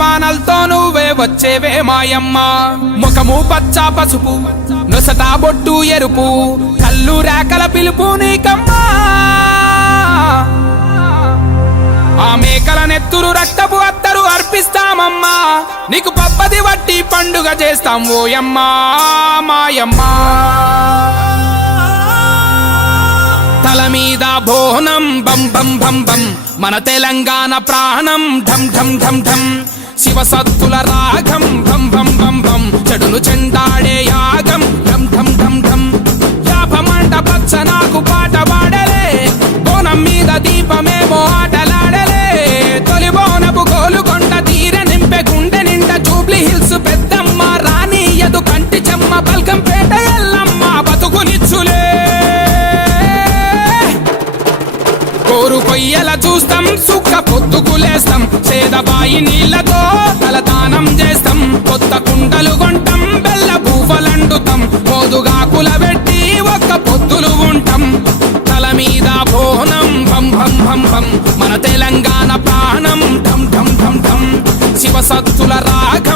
వానల్తో నువ్వే వచ్చేవే మాయమ్మ ముఖము పచ్చ పసుపు నొసట బొట్టు ఎరుపు కళ్ళు రేకల పిలుపు నీకమ్మా ఆ మేకల నెత్తురు రక్తపు అత్తరు అర్పిస్తామమ్మా నీకు పబ్బది వట్టి పండుగ చేస్తాం ఓయమ్మా మాయమ్మా తల మీద బోనం బం బం బం బం మన తెలంగాణ ప్రాణం ఢం ఢం ఢం ఢం శివ సత్తుల రాగం బం బం బం బం చెడును చెండాడే యాగం ఢం ఢం ఢం ఢం యాపమంట పచ్చ నాకు పాట పాడలే బోనం మీద దీపమేమో ఆటలాడలే తొలి బోనపు గోలుకొండ తీర నింపె గుండె నిండా జూబ్లీ హిల్స్ పెద్దమ్మ రానియదు కంటి చెమ్మ బల్కంపేట ఎల్లమ్మ బతుకునిచ్చులే కోరు కొయ్యల చూస్తాం సుక్క పొద్దుకులేస్తాం సేదబాయి నీళ్లతో తలదానం చేస్తాం కొత్త కుండలు కొంటాం బెల్ల బూఫలండుతాం మోదుగాకుల పెట్టి ఒక్క పొద్దులు ఉంటాం తల మీద బోనం భం భం భం భం మన తెలంగాణ